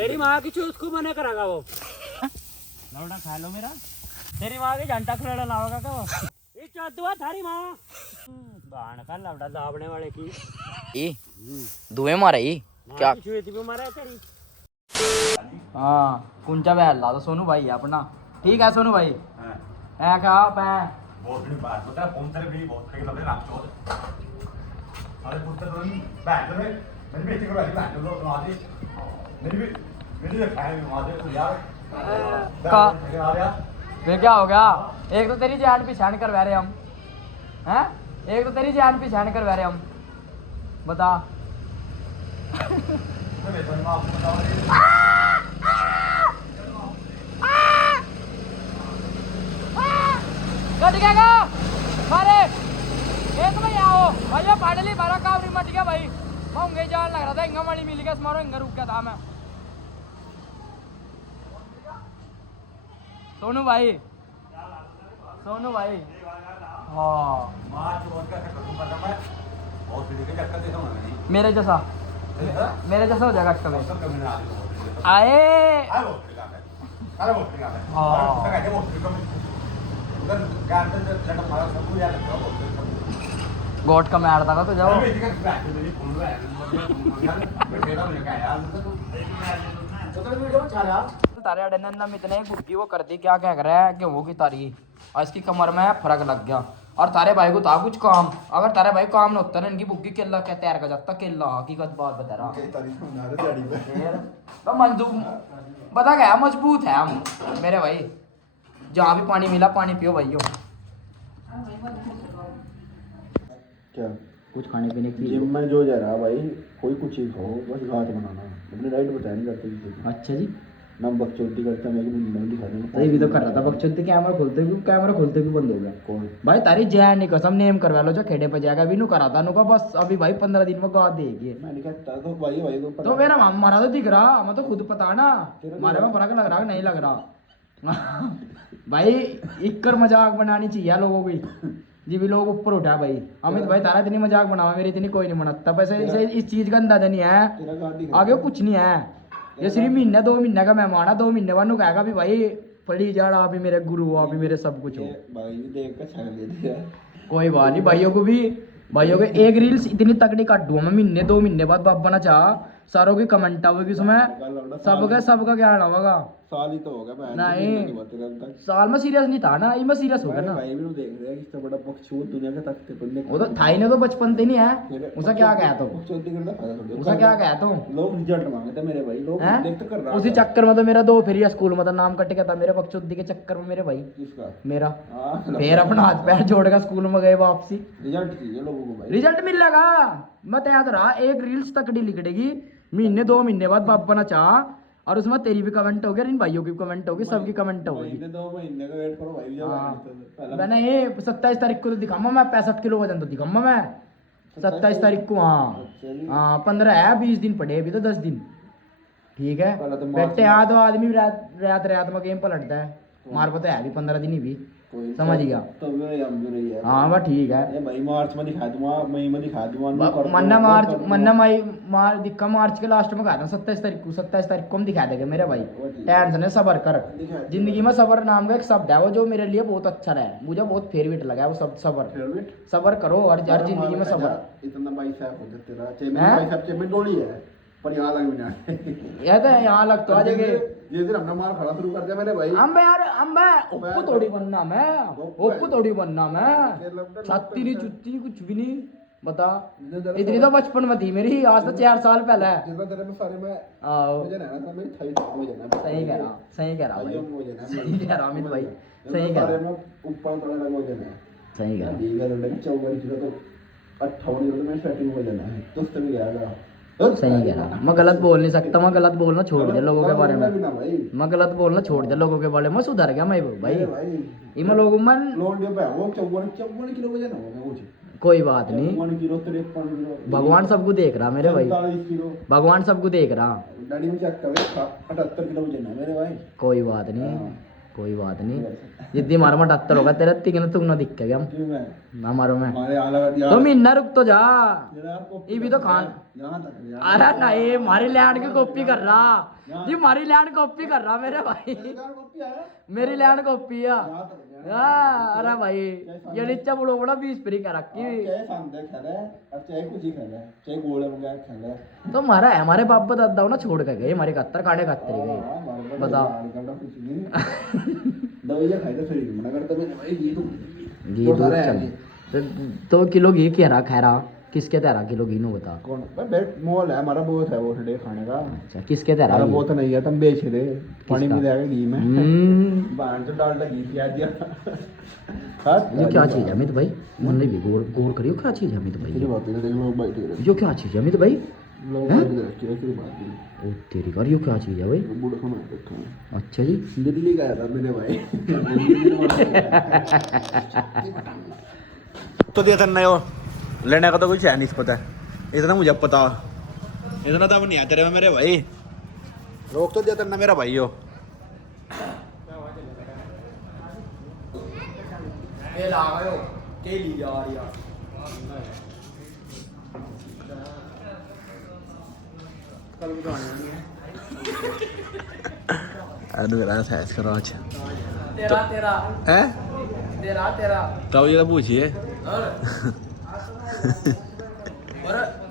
तेरी माँ की चूत को मना करागा वो लौड़ा खा लो मेरा। तेरी माँ की घंटा खुला लाओगा क्या वो? ये चौथवा थारी माँ बाण का लौड़ा दाबने वाले की ये दुए मारा ये क्या चूत भी मारा है तेरी। हाँ कुंचा बहला तो सोनू भाई है अपना। ठीक है सोनू भाई है क्या बहुत बड़ी बात बता फोन तेरे भी बहुत खड़ी लगे रात चौथ अरे पुत्र तो नहीं बैठ में मेरी बेटी को बैठ बैठ लो आ दे मेरी भी खाए आ दे यार का आ गया फिर क्या हो गया? एक तो तेरी जान पहचान कर रहे हम हैं, एक तो तेरी जान पहचान कर रहे हम बता। मैं तो आपको बताऊं कट गया मारे एक में आओ भैया फाड़ली मारा कावरी मट गया भाई। मैं जान लग रहा था इंगा मणि मिल गया मारो इंगा रुक गया था मैं। सोनू भाई सोनू भाई हाँ मां चोट का करूं पता मैं बहुत बड़ी के चक्कर देता हूं नहीं मेरे जैसा हो जाएगा इसका में सब कमी ना आए आ वो अरे वो ठीक है हाँ। तो कहते वो ठीक है उधर गांड से लड़ा मारा सब याद रखो वो गोट का मार था तो जाओ अरे ठीक है बैठ मेरी फोन है यार बैठेगा मैंने कहा यार तो वीडियो में चला तारे अडनंदा में इतने गुड्डी वो कर दी क्या क्या कर रहा है कि वो की तारी और इसकी कमर में फर्क लग गया। और तारे भाई को था कुछ काम, अगर तारे भाई काम न होता ना इनकी बुग्गी केला क्या तैयार कर जाता केला। हकीकत बात बता रहा तो मंदूक बता गया मजबूत है हम मेरे भाई। जहाँ भी पानी मिला पानी पियो भाइयों। क्या कुछ खाने पीने की जिम में जो जा रहा भाई कोई कुछ ही खाओ बस घाट बनाना अपनी डाइट बताया नहीं करते किसी को। अच्छा जी ना बकचोदी करता मैं नहीं दिखा सही भी तो कर रहा था बकचोदी। कैमरा खोलते भी बंद हो गया। कौन भाई तारी जैन नहीं कसम नेम करवा लो जो खेड़े पे जाएगा अभी नु करा था नु का बस अभी भाई 15 दिन में गा देगी। मैं नहीं कहता तो भाई को तो मेरा हमारा तो दिख रहा मैं तो खुद पता ना हमारे में फर्क लग रहा नहीं लग रहा। भाई इक्कर मजाक बनानी चाहिए लोगों की जी भी लोग ऊपर उठा भाई। अमित भाई तारा इतनी मजाक बनावा मेरी इतनी कोई नहीं बनाता। वैसे इस चीज का अंदाजा नहीं है तेरा गाट दिख आगे कुछ नहीं है। ये सिर्फ महीना 2 महीने का मेहमान है 2 महीने बाद कहेगा भी भाई पड़ी जा रहा अभी मेरे गुरु हो अभी मेरे सब कुछ हो। भाई भी देख कर छान ले दिया कोई बात नहीं भाइयों को एक रील्स इतनी तगड़ी काट दूंगा मैं महीने 2 महीने बाद बाप बना चाह सारों की कमेंट आओगी उसमें सबका क्या होगा। साल ही तो होगा मैं नहीं साल में सीरियस नहीं था ना ये मैं सीरियस हो गया ना। भाई भी देख रहे हैं इससे बड़ा बकचोद दुनिया के तख्ते पर वो तो था ही ना तो बचपन से नहीं है उसका क्या गया तो बकचोदी करना फायदा थोड़ी उसका क्या गया तो लोग रिजल्ट मांगते मेरे भाई लोग देख तो कर रहा उसी चक्कर में तो मेरा 2 फिर स्कूल में तो नाम कट गया था मेरे बकचोदी के चक्कर में मेरे भाई किसका मेरा। हां फिर अपना हाथ पैर जोड़ कर स्कूल में गए वापसी। रिजल्ट चाहिए लोगों को भाई रिजल्ट मिलेगा मत याद रहा एक रील्स तकड़ी लिखड़ेगी महीने 2 महीने बाद बाप बना चाह और उसमें तेरी भी कमेंट होगी इन भाइयों की कमेंट होगी सबकी कमेंट होगी। महीने 2 महीने का वेट करो भाई जब मैंने ये 27 तारीख को तो दिखाऊंगा मैं 65 किलो वजन तो दिखाऊंगा मैं 27 तारीख को। हाँ 15 है 20 दिन पड़े अभी तो 10 दिन ठीक है बैठे यहाँ तो आदमी रात में गेम पलटता है मार पता है अभी 15 दिन ही भी समझ गया तो रही है। हाँ वह ठीक है ये भाई मार्च में दिखा दूंगा मई में दिखा दूंगा मन्ना मार्च के लास्ट में कहा था 27 तारीख को हम दिखा देंगे मेरे भाई। टेंशन है सबर कर जिंदगी में सबर नाम का एक शब्द है वो जो मेरे लिए बहुत अच्छा रहा मुझे बहुत फेवरेट लगा वो शब्द सबर करो और हर जिंदगी में सबर इतना भाई साहब हो जाते रहा चाहिए भाई साहब चाहिए डोली है पर यहाँ लग ना यह तो यहाँ लग तो आ जाएंगे ये दिन हमने मार खड़ा शुरू कर दिया मेरे भाई अम्बे उप्पू थोड़ी बनना मैं छाती नहीं चुत्ती कुछ भी नहीं बता इतनी तो बचपन में थी मेरी आज तो 4 साल पहले। सही कह रहा अमित भाई सही कह रहा सही कह रहा। मैं गलत बोल नहीं सकता मैं गलत बोलना छोड़ दे लोगों के बारे में मैं गलत बोलना छोड़ दे लोगों के बारे में सुधर गया मैं भाई इमा लोगों में कोई बात नहीं भगवान सबको देख रहा मेरे भाई भगवान सबको देख रहा कोई बात नहीं कोई बात नहीं, जिद्दी मारो में 78 होगा तेरा, तिगन तुम ना दिख गया क्यों मैं ना मारो मैं हमारे आला तो महीना रुक तो जा, यार ये भी तो खान। यहाँ तक यार अरे नहीं, हमारी लैंड की कॉपी कर रहा जी, हमारी लैंड कॉपी कर रहा मेरे भाई, मेरी लैंड कॉपी है। अरे भाई ये नीचे बुढ़ो बड़ा 20 फ्री का रखी हुई चाहे सांदे खेले अब चाहे कुछ ही खेले चाहे गोले वगैरह खेले तो हमारा है, हमारे बाप दादा ना छोड़ के गए, हमारे 71 काटे 71 गए बताओ। दवाइयाँ खाई तो शरीर मना करता मैं भाई घी तो घी दूध चल तो किलो घी क्या खा रहा, किसके तेरा किलो घी नो बता। कौन भाई मॉल है हमारा, बहुत है वो डे खाने का। अच्छा किसके तेरा हमारा बहुत नहीं है, तुम बेच दे पानी किसका? मिलाएगा घी में बाहर से डाल घी पिया दिया। ये क्या चीज है अमित भाई, मन ने भी गौर करियो, क्या चीज है अमित भाई तेरी बात है, देख लो भाई तेरे यो क्या चीज है अमित भाई, लोग हैं? तेरी बात है ओ तेरी कर यो क्या चीज है भाई। बूढ़ा खाना देखा है। अच्छा जी दिल्ली गया था मेरे भाई तो दिया था नयो लेने का तो कुछ है नहीं पता है, इतना मुझे पता, इतना तो नहीं आते रहे मेरे भाई, रोक तो दिया था ना मेरा भाई हो। तेरा तेरा हैं तेरा तेरा तब ये तो पूछिए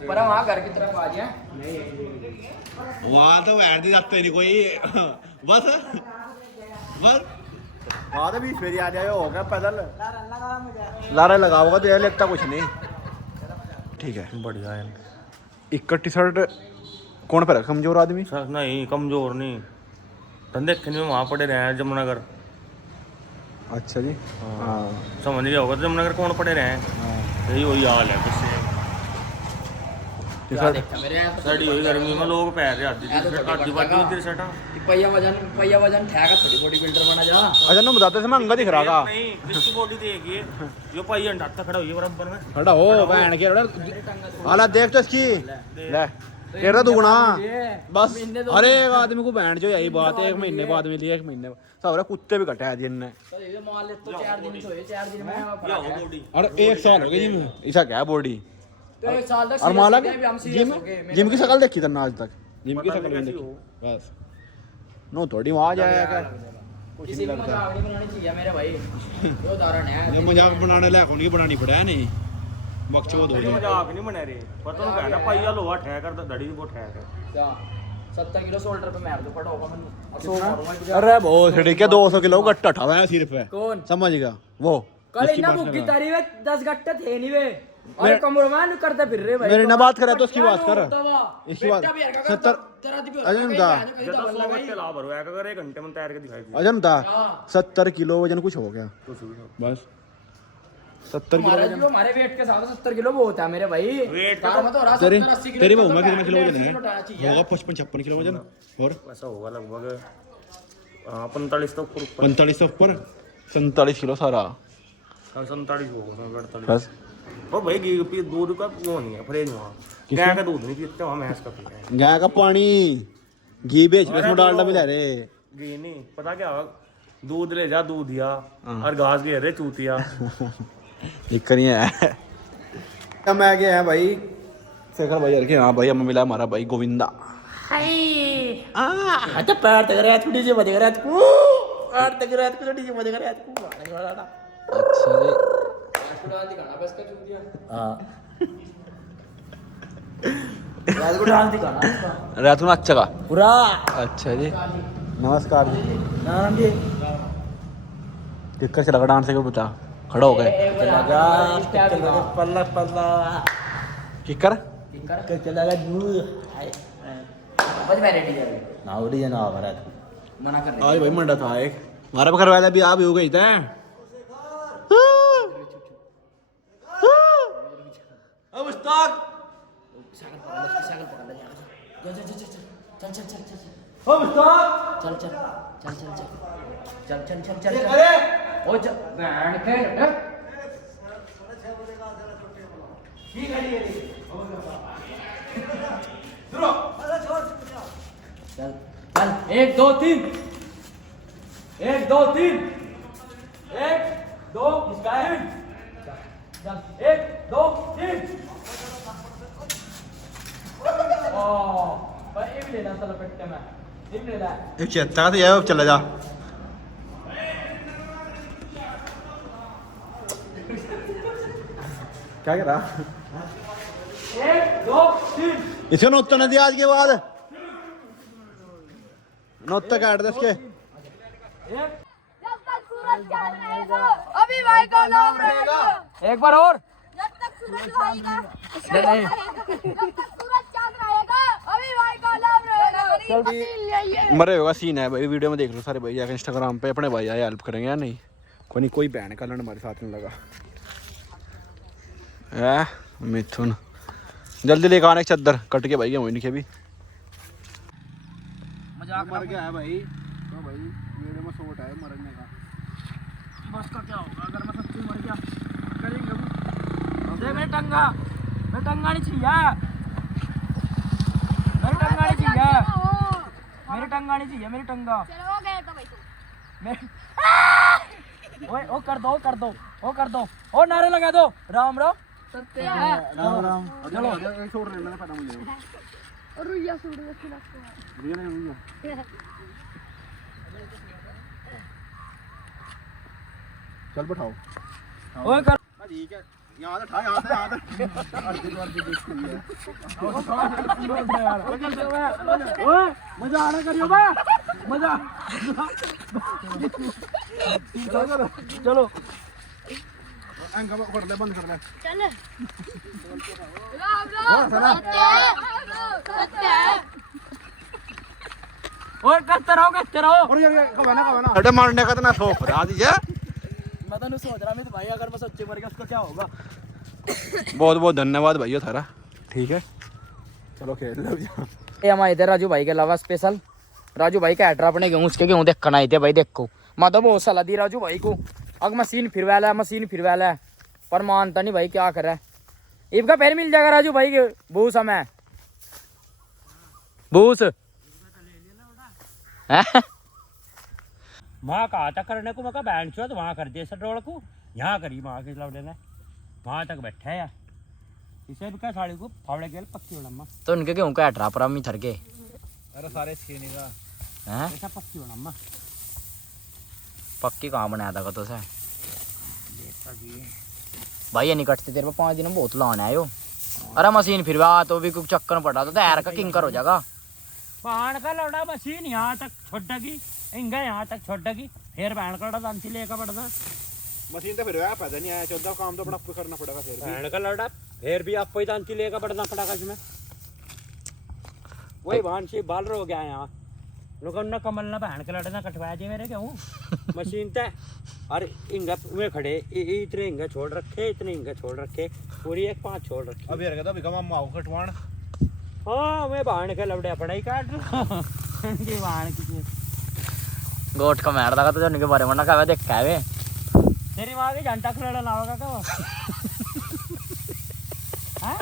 पर वहाँ घर की तरफ आ जाए वहाँ तो बैठ नहीं सकते नहीं कोई बस बस वहाँ तो 20 फेरी आ जाए हो गया पैदल लारा लगाओगा तो ये लगता कुछ नहीं। ठीक है बढ़िया है। इकट्ठी शर्ट कौन पर है, कमजोर आदमी? सर नहीं कमजोर नहीं, धंधे में वहाँ पड़े रहे हैं जमुनागर। अच्छा जी हाँ समझ नहीं होगा तो जमुनागर कौन पड़े रहे हैं, यही वही हाल है किससे सड़ी हुई गर्मी में लोग पैर रहे आधी बाकी शर्टा पहिया वजन ठेका थोड़ी बॉडी बिल्डर बना जा। अच्छा ना बताते समय अंगा दिख रहा का नहीं किसकी बॉडी देखिए जो भाई अंडा खड़ा हुई बराबर में खड़ा हो बहन के आला देख तो इसकी ले तेरा दुगना बस। अरे एक आदमी को बहन जो यही बात है, 1 महीने बाद मिली, 1 महीने सारे कुत्ते भी कटा है दिन ने। अरे 1 साल हो गया जिम, ऐसा क्या बॉडी और माला जिम की शक्ल देखी था आज तक, जिम की शक्ल नहीं देखी बस नो थोड़ी वहाँ जाया क्या कुछ नहीं लगता। ये मजाक बनाने लायक नहीं बनानी पड़ा है नहीं बक्चो दो मजाक नहीं बना रहे, पता नहीं कहना पाइया लोहा ठहर कर दड़ी वो ठहर कर 70 किलो शोल्डर पे मार दो पड़ा होगा मैं। अरे बहुत खड़े क्या 200 किलो गट्टा उठावा है सिर्फ है कौन समझ गया वो कल इतना भूखी तारी वे 10 गट्टे थे नहीं वे अरे कमरवान करते फिर रहे भाई। मेरे ना बात करे तो उसकी बात कर, इसकी बात 70 अजन था अगर 1 घंटे में तैयार के दिखाई अजन था 70 किलो वजन कुछ हो गया बस 70 किलो हमारे वेट के साथ 70 किलो वो होता है मेरे भाई। वेट कार में तो रहा तेरी 70 80 तेरी किलो बहू में कितना किलो वजन है होगा 55-56 किलो वजन और ऐसा होगा लगभग 45 तो 45 से ऊपर 47 किलो सारा 47 होगा 48 बस। ओ भाई घी पी दूध का वो नहीं है फ्रेज वहाँ गाय का दूध नहीं पीते वहाँ भैंस का पीते हैं। गाय का पानी घी बेच रहे इसमें डालडा मिला रे घी नहीं पता क्या दूध ले जा दूधिया और घास गे रे चूतिया दिक्कत नहीं है। अब मैं गया है भाई शेखर भाई के, हाँ भाई हमें मिला हमारा भाई गोविंदा। अच्छा पैर तक रहा थोड़ी सी बज रहा तू पैर तक रहा थोड़ी सी बज रहा तू अच्छा जी दिखाना बस का चूतिया हां रात को डांस दिखाना रात में अच्छा का पूरा। अच्छा जी नमस्कार जी नाम जी दिक्कत से लगा डांस के बता खड़ा हो गए पल्ला पल्ला किकर कर चला दूर बज मैं रेडी है ना उड़ी ना आ रहा मना कर आज भाई मंडा था एक हमारा घर वाला भी आप ही हो गई था अब उस्ताद साइकिल पकड़ ले चल चल चल चल अब उस्ताद चल चल चल चल चल चल चल चल अरे ओ चल बैंड के ठीक है ये चल चल 1 2 3 1 2 3 1 2 इसका हैंड चल 1 2 3 ओ भाई ये भी लेना चलो पेट में ये भी ले ले एक चेता तो ये चला जा क्या कह रहा 1 2 3 इसे नोट न दिया आज के बाद नोट काट दे इसके जब तक सूरज चांद रहेगा अभी भाई का नाम रहेगा। एक बार और जब तक सूरज भाई का नहीं। जब तक सूरज चांद रहेगा अभी भाई का नाम रहेगा। मरे होगा सीन है भाई वीडियो में देख लो सारे भाई जाकर इंस्टाग्राम पे अपने भाई आए हेल्प करेंगे या नहीं कोई बहन का लड़ हमारे साथ में लगा मिथुन जल्दी लेकर आने चद्दर कट के भाई वही नहीं भी मजाक मर गया है भाई तो भाई वीडियो में शॉट है मरने का बस का क्या होगा अगर मैं सच्ची मर गया करेंगे देख मेरी टंगा नहीं चाहिए मेरी टंगा नहीं चाहिए मेरी टंगा चलो हो गए तो भाई तू ओए ओ कर दो ओ नारे लगा दो राम राम सत्य राम राम चलो छोड़ रहे मैंने पता मुझे और रुइया सूरज खिला ये नहीं हुई चल बैठाओ ओए कर ठीक है यहाँ से ठा यहाँ से अर्धी देख के लिए ओए मजा आना करियो बे मजा चलो एंगल कर ले बंद कर ले चल राम राम सत्य ओए करते रहो और यार कब ना अरे मारने का तो ना सोच रहा दीजिए मैं तो नहीं सोच रहा मैं तो भाई अगर मैं सच्चे मर गया उसका क्या होगा बहुत बहुत धन्यवाद भैया थारा ठीक है चलो खेल लो ये हमारे इधर राजू भाई के अलावा स्पेशल राजू भाई का एड्रा अपने गेहूं उसके गेहूं देख आए थे भाई देखो मैं तो बहुत सलाह दी राजू भाई को अब मशीन फिरवा ला पर मानता नहीं भाई क्या कर रहा है इनका पैर मिल जाएगा राजू भाई के भूस हमें भूस वहाँ कहा था करने को मैं कहा बैंड चो तो वहाँ कर दिया सर रोड को यहाँ करी वहाँ के लौटे ने वहाँ तक बैठा है यार इसे भी क्या साड़ी को फावड़े के पक्की होना तो उनके गेहूं का एड्रा पर हम थर के अरे सारे स्किन का हैं ऐसा पक्की होना पक्की कहाँ बनाया था तो से भाई ये नहीं कटते तेरे पे 5 दिन में बहुत लाना है यो अरे मशीन फिरवा तो भी कुछ चक्कर पड़ा तो यार का किंकर हो जाएगा बाण का लौटा मशीन यहाँ तक छोड़ेगी इंगा यहाँ तक छोड़ेगी फिर बाण का लौटा दांती लेकर पड़ता मशीन तो फिर पैदा नहीं आया 14 काम तो बड़ा करना पड़ेगा फिर भी बाण का लौटा फिर भी आपको ही दांती लेकर पड़ना पड़ेगा इसमें वही वाहन से बाल रो गया यहाँ लोग उन्ना कमल ना बहन के लौटे ना कटवाया जी मेरे क्यों मशीन तय और इंगा में खड़े इतने इंगा छोड़ रखे इतने इंगा छोड़ रखे पूरी एक 5 छोड़ रखे अभी यार कहता बिकम माओ कटवाण हाँ मैं बाण के लौटे अपना ही काट रहा की बाण की गोट का मार लगा तो उनके बारे में ना कहा देखा है तेरी माँ के घंटा खिलाड़ा लाओगा क्या वो हाँ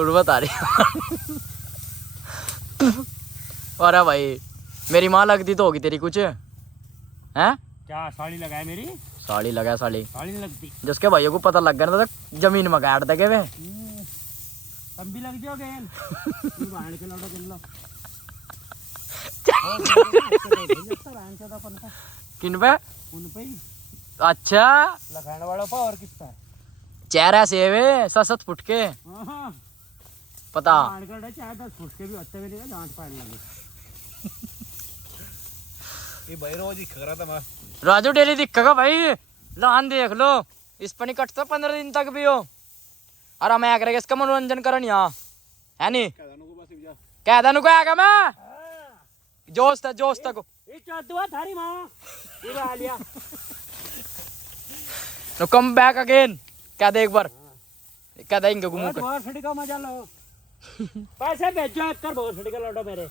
उड़ बता रही अरे भाई मेरी माँ लगती तो होगी तेरी कुछ हैं क्या साड़ी लगाए मेरी साड़ी लगा साड़ी नहीं लगती जिसके भाइयों को पता लग गया ना तो जमीन में काट देंगे वे कम भी लग जाओगे बाण के लौटा चल लो किन पे उन पे ही अच्छा लगाने वालों पर और किस पर चेहरा से वे 7 फुट के हाँ पता बाण का लौटा चाहे 10 फुट के भी होते हुए नहीं गांठ पाड़ लगे ये भाई रोज ही खरा था मैं राजू डेली दिखेगा भाई लान देख लो इस पर नहीं कटता 15 दिन तक भी हो और मैं करेगा इसका मनोरंजन करन यहाँ है नहीं कह दानू को आगा मैं जोश तक ये चौदवा थारी माँ ये आ लिया नो कम बैक अगेन क्या दे एक बार क्या देंगे घूमू कर बहुत छड़ी का मजा लो पैसे भेजो कर बहुत छड़ी का लौटो मेरे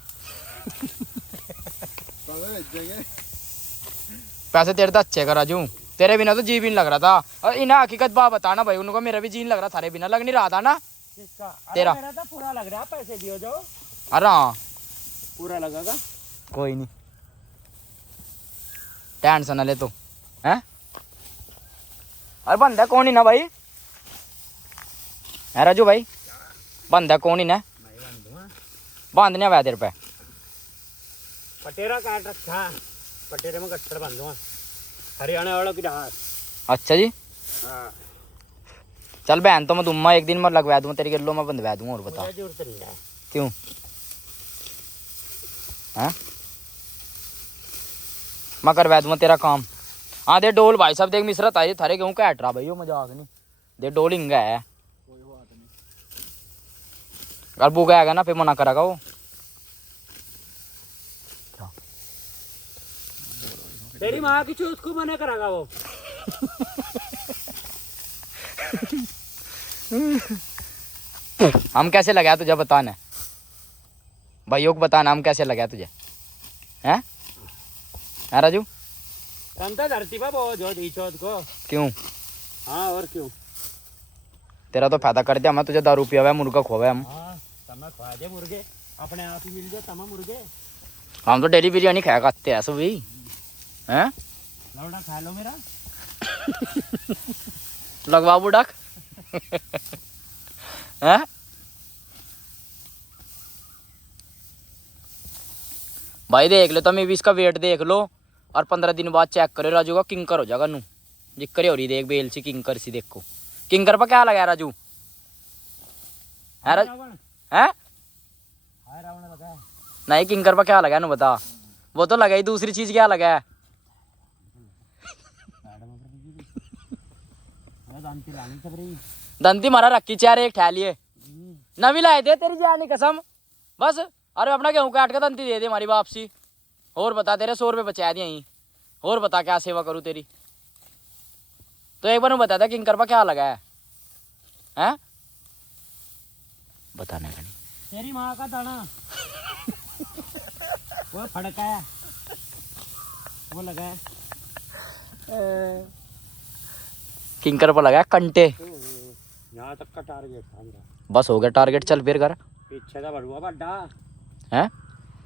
पैसे तेरे तो अच्छे करा जू तेरे बिना तो जी भी नहीं लग रहा था और इन्हें हकीकत बात बताना भाई उनको मेरा भी जी नहीं लग रहा थारे बिना लग नहीं रहा था ना किसका अरे तेरा। मेरा तो पूरा लग रहा है पैसे दियो जो अरे हाँ पूरा लगेगा कोई नहीं टेंशन ले तो हैं। अरे बंदा कौन ही ना भाई है राजू भाई, बंदा कौन ही ना बांधने आया तेरे पे। पटेरा काट रखा, पटेरे में गट्ठर बांधूंगा, हरियाणा वालों की जहाज। अच्छा जी, हाँ चल बहन तो मैं दूंगा एक दिन में लगवा दूंगा तेरी गल्लो में बंधवा दूंगा। और बता मुझे जरूरत नहीं है। क्यों हैं, मैं करवा दूंगा तेरा काम। हाँ दे डोल भाई साहब, देख मिश्रा ताई थारे गेहूं का हट रहा भाई, वो मजाक नहीं दे डोल हिंगा है। अगर बुक आएगा ना फिर मना करेगा वो। तेरी माँ की चूत को मना करागा वो। हम कैसे लगा तुझे बताना, भाइयों को बताना हम कैसे लगा तुझे हैं राजू। कंता धरती पर बहुत जो दी चौथ को। क्यों, हाँ और क्यों। तेरा तो फायदा कर दिया, मैं तुझे 10 रुपया मुर्गा खोवे हम। हाँ तमा खा दे मुर्गे, अपने आप ही मिल जाए तमा मुर्गे। हम तो डेली बिरयानी खाया करते हैं सभी हैं। लौड़ा खा लो मेरा। लगवा बुड़क हैं। भाई देख लो तुम भी इसका वेट देख लो और 15 दिन बाद चेक करो राजू का किंकर हो जाएगा नू जिक्कर हो रही देख बेल सी किंकर सी। देखो किंकर पर क्या लगा राजू है हैं। हाय रावण लगा है। नहीं किंकर पर क्या लगा है नू बता, वो तो लगा ही दूसरी चीज क्या लगा है। दांती लानी सब रही। दंती मारा रखी चार एक ठहलिए नवी लाए दे तेरी जानी कसम बस। अरे अपना गेहूं काट के दंती दे दे हमारी वापसी। और बता तेरे 100 रुपये बचा दिए यहीं। और बता क्या सेवा करूँ तेरी। तो एक बार मैं बता था किंकर पर क्या लगा है हैं, बताने का नहीं। तेरी माँ का दाना वो फड़का है, वो लगा है। किंकर पर लगा है कंटे। यहाँ तक का टारगेट था मेरा। बस हो गया टारगेट, चल फिर कर पीछे का भरुआ बड्डा हैं।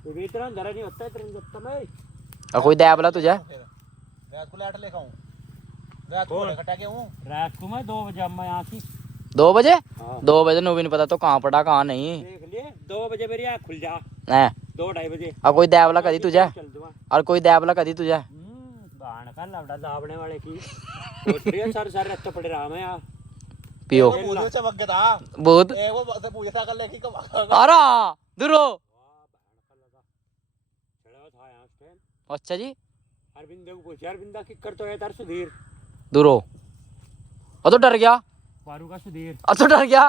ये भी इतना अंदर नहीं होता, इतना जब तक मैं और कोई दया बोला तुझे रात को लाट लेकर आऊं, रात को कटा के हूं। रात को मैं 2 बजे अम्मा यहाँ थी। 2 बजे हाँ 2 बजे नो भी नहीं पता तो कहाँ पड़ा कहाँ नहीं देख लिए 2 बजे मेरी आँख खुल जा, है। 2-2:30 बजे और कोई दया बोला कदी तुझे, चल दूंगा। और कोई दया बोला कदी तुझे। बाण का लवड़ा दाबने वाले की सोच सर सर रक्त पड़े रहा मैं यहाँ। पियो वो चमक गया था बहुत ए वो पूजा सा कर लेके कब अरे दुरो। चढ़ा था यहाँ उस टाइम। अच्छा जी अरविंद को पूछे, अरविंदा की कर तो है तार सुधीर। दुरो और तो डर गया, पारू का सुधीर और तो डर गया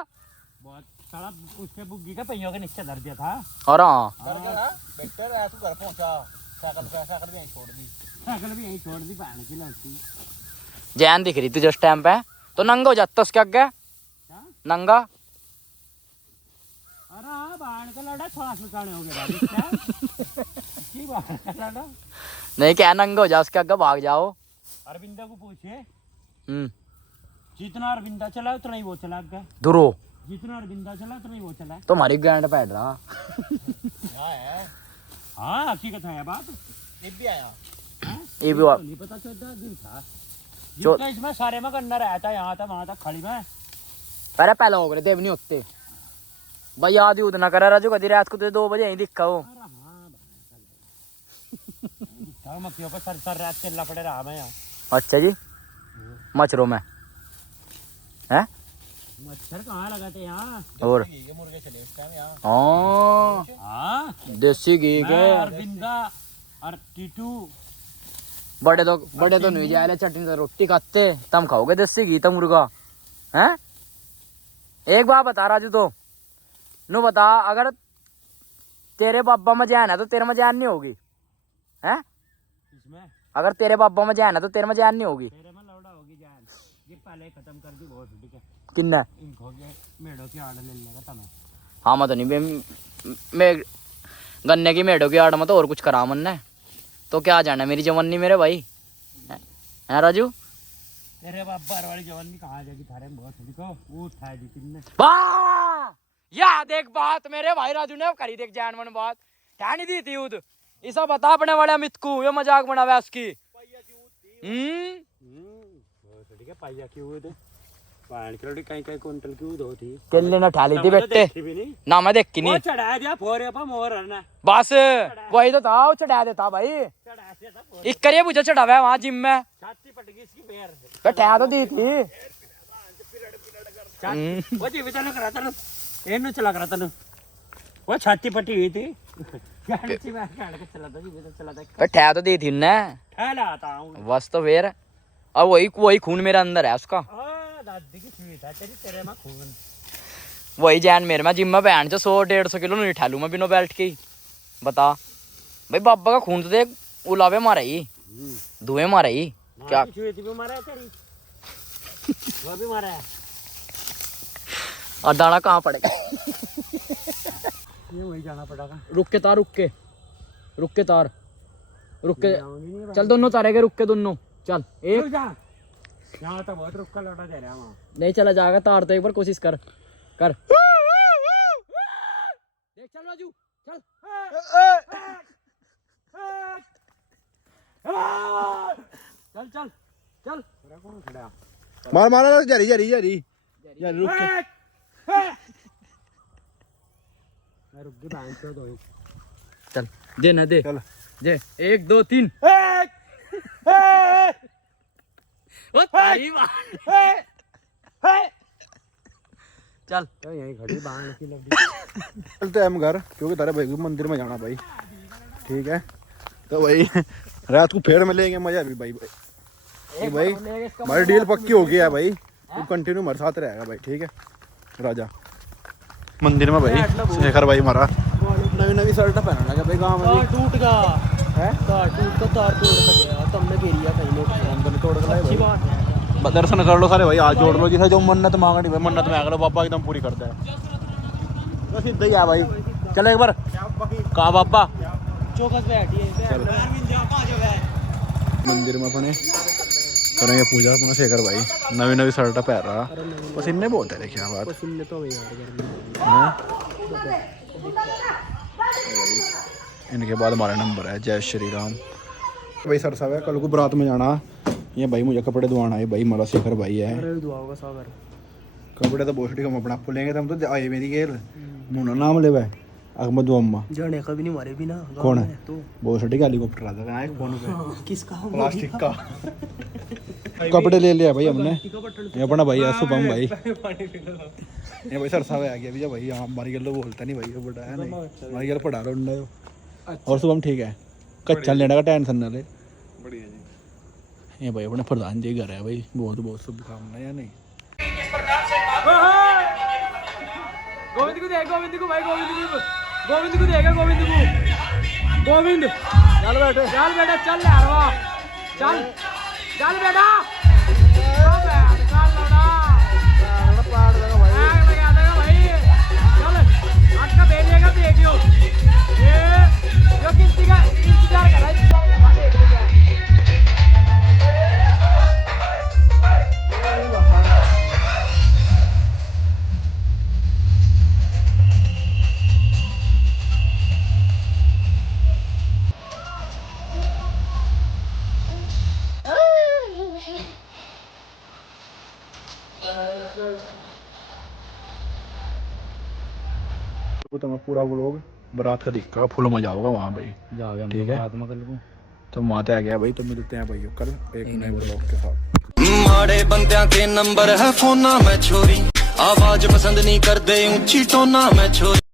बहुत सारा उसके बुग्गी का पहियों के नीचे धर दिया था। और हाँ कर गया बेटर है तू घर पहुंचा, साइकिल भी यहीं छोड़ दी। साइकिल भी यहीं छोड़ दी बाण की लड़की। जैन दिख रही तुझे उस टाइम पे तो नंगा हो जाता उसके आगे क्या? नंगा। अरे हाँ बाण का लड़ा श्वास उठाने हो गया क्या? की बाण का लड़ा। नहीं क्या नंगा हो जा उसके आगे भाग जाओ। अरविंदा को पूछे, हम्म जितना अरविंदा चला उतना ही वो चला गया। दुरो जितना अरविंदा चला उतना ही वो चला। तो हमारी ग्रैंड पैड रहा हां है, हाँ हकीकत है बात। ये भी आया। ये भी तो नहीं पता 14 दिन था चो- जिसका इसमें सारे में करना रहता है, यहाँ था वहाँ तक खड़ी में। अरे पहले हो गए देव नहीं होते भाई, याद ही उतना करा राजू कदी रात को तुझे 2 बजे यहीं दिखा हो। अरे हाँ मक्खियों पर सर सर रात चलना पड़े रहा मैं यहाँ। अच्छा जी मच्छरों में हैं। मच्छर कहाँ लगाते यहाँ। और ये मुर्गे चले इस टाइम यहां। हाँ देसी घी के मैं अरविंदा और टीटू बड़े तो नहीं जाए चटनी से रोटी खाते, तुम खाओगे देसी घी तो मुर्गा हैं। एक बात बता राजू तो नु बता, अगर तेरे बाबा में जान है तो तेरे में जान नहीं होगी हैं। इसमें अगर तेरे बाबा में जान है तो तेरे में जान नहीं होगी। तेरे में लौड़ा होगी जान। ये पहले खत्म कर दी बहुत ठीक है। किन्ना इनको के मेढ़ों की आड़ ले लेगा तुम्हें। हाँ मैं तो नहीं मैं गन्ने की मेढ़ों की आड़ में तो और कुछ करा मन ने तो क्या जाना मेरी जवानी मेरे भाई है राजू। तेरे बाबा वाली जवानी कहाँ जाएगी थारे में बहुत ठीक हो। वो उठाए दी तुमने। वाह या देख बात मेरे भाई राजू ने करी देख जान मन बात क्या नहीं दी थी उद इसा बता अपने वाले अमित को ये मजाक बनावे उसकी भोसड़ी के पाइया क्यों दे पान किलो कहीं कहीं क्विंटल क्यों दो थी केले ना उठा ली थी बेटे देखी भी नहीं ना मैं देखी वो नहीं चढ़ा दिया फोरे पर मोर है ना बस वही तो था वो चढ़ा देता भाई चढ़ा दिया था फोरे एक करिए मुझे चढ़ावा है वहाँ जिम में छाती पट गई इसकी पैर बैठा तो दी थी वो जी विचार करा था ना एनु चला करा था ना वो छाती पटी हुई थी गाड़ी से मैं काट के चला था जी विचार चला था बैठा तो दी थी ने ठहला आता हूं बस तो फिर अब वही खून मेरे अंदर है उसका दादी की स्वीट है तेरे में खून वही जैन मेरे में जिम में बहन जो 100-150 किलो नहीं उठा लूं मैं बिना बेल्ट के बता भाई बाबा का खून तो देख उलावे मारा ही धुएं मारा ही क्या स्वीट भी मारा है तेरी वो भी मारा है और दाना कहाँ पड़ेगा ये वही जाना पड़ेगा रुक के तार रुक के चल दोनों तारेगे रुक के दोनों चल एक यहाँ तो बहुत रुक्का लौटा दे रहा वहाँ नहीं चला जाएगा तार तो एक बार कोशिश कर देख चल राजू चल चल चल चल कौन खड़ा मार मार जारी जारी जारी जारी रुक के मैं रुक गई बैंक से दो चल दे ना दे चल दे 1 2 3 ओ तारी चल तो यहीं खड़ी बांध की लगी चलते हैं हम घर क्योंकि तारे भाई को मंदिर में जाना भाई ठीक है तो भाई रात को फिर मिलेंगे मजा भी भाई भाई हमारी डील पक्की हो गई है भाई तू कंटिन्यू हमारे साथ रहेगा भाई ठीक है राजा मंदिर में भाई शेखर भाई हमारा नवी नवी शर्ट पहनने लगा भाई गाँव में टूट गया है तार तोड़ गया तुमने घेरिया कहीं मोटर तोड़ के अच्छी बात है दर्शन कर लो सारे भाई आज जोड़ लो जिसे जो मन्नत मांगनी भाई मन्नत मांग लो बाबा एकदम पूरी करता है बस इतना ही है भाई चल एक बार कहा बाबा चौकस पे हटिए मंदिर में अपने करेंगे पूजा अपना शेखर भाई नवी नवी शर्ट पहन रहा पसीने बहुत है क्या बात सुनने तो इनके बाद हमारा नंबर है जय श्री राम भाई सर साहब है कल को बारात में जाना ये भाई मुझे कपड़े धोवाना है भाई हमारा शेखर भाई है कपड़े तो बहुत हम अपना आपको लेंगे तो हम तो आए मेरी गेल मुन्ना नाम ले भाई अहमद अम्मा जाने कभी नहीं मारे भी ना कौन है तो बहुत छोटी हेलीकॉप्टर आता है फोन पे किसका प्लास्टिक का कपड़े ले लिया भाई हमने ये अपना भाई है शुभम भाई ये भाई सर साहब आ गया भैया भाई यहाँ हमारी गल बोलता नहीं भाई बड़ा है नहीं हमारी गल पढ़ा रहा उन्हें और शुभम ठीक है कच्चा लेने का टेंशन ना ले बढ़िया जी ये भाई अपने प्रधान जी घर है भाई बहुत बहुत शुभकामनाएं या नहीं गोविंद को देख गोविंद को भाई गोविंद को देगा गोविंद चल बेटे चल यार वाह चल चल बेटा चल लौड़ा पार लगा भाई आग लगा देगा भाई चल आज का भेजेगा देखियो ये जो किसी का इंतजार कर रहा है तो मैं पूरा व्लॉग बारात का दिखा फुल मजा होगा वहाँ भाई ठीक है तो वहाँ आ गया भाई तो मिलते हैं भाई कल एक नए व्लॉग के साथ माड़े बंदियां के नंबर है फोना में छोरी आवाज पसंद नहीं कर दे ऊंची टोना में छोरी